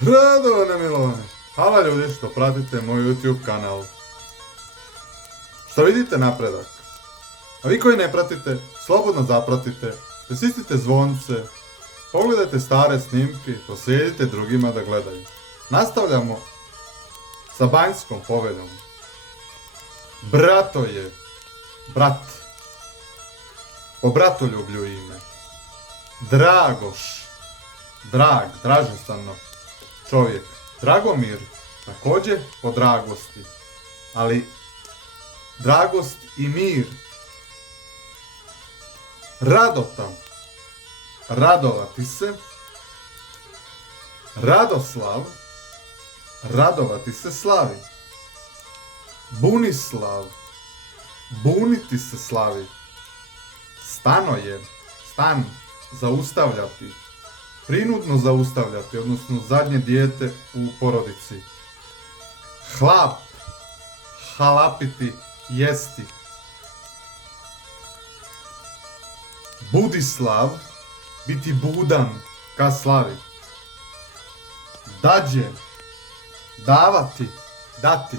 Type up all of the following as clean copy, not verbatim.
Radovane Milone, hvala ljudi što pratite moj YouTube kanal. Što vidite napredak. A vi koji ne pratite, slobodno zapratite, presistite zvonce, pogledajte stare snimke i proslijedite drugima da gledaju. Nastavljamo sa Banjskom poveljom. Brato je brat. Po bratoljublju ime. Dragoš. Dražestano čovjek. Dragomir, također po dragosti. Ali dragost i mir. Radota, radovati se. Radoslav, radovati se slavi. Bunislav, buniti se slavi. Stanoje, stan, zaustavljati. Prinudno zaustavljati, odnosno zadnje dijete u porodici. Hlap, halapiti, jesti. Budislav, biti budan, ka slavi. Dađe, davati, dati,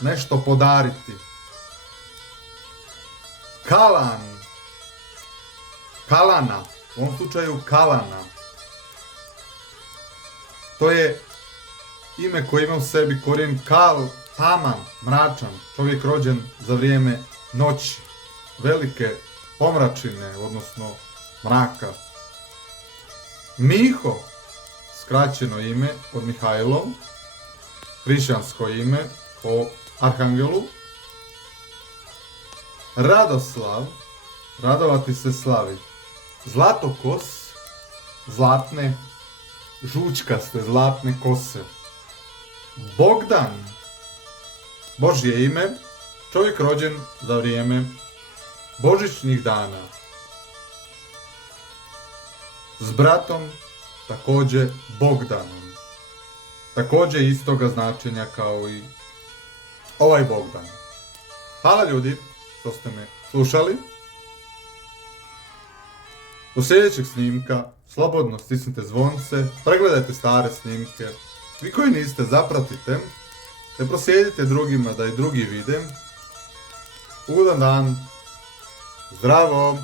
nešto podariti. Kalan, kalana, u ovom slučaju kalana. To je ime koje ima u sebi korijen kal, taman, mračan, čovjek rođen za vrijeme noći, velike pomračine, odnosno mraka. Miho, skraćeno ime od Mihajlo, hrišćansko ime po Arhangelu. Radoslav, radovati se slavi. Zlatokos, zlatne, žučkaste, zlatne kose. Bogdan, Božje ime, čovjek rođen za vrijeme božićnih dana. S bratom, također Bogdanom. Također istoga značenja kao i ovaj Bogdan. Hvala ljudi što ste me slušali. Do sljedećeg snimka slobodno stisnite zvonce, pregledajte stare snimke. Vi koji niste, zapratite, te proslijedite drugima da i drugi vide. Ugodan dan, zdravo!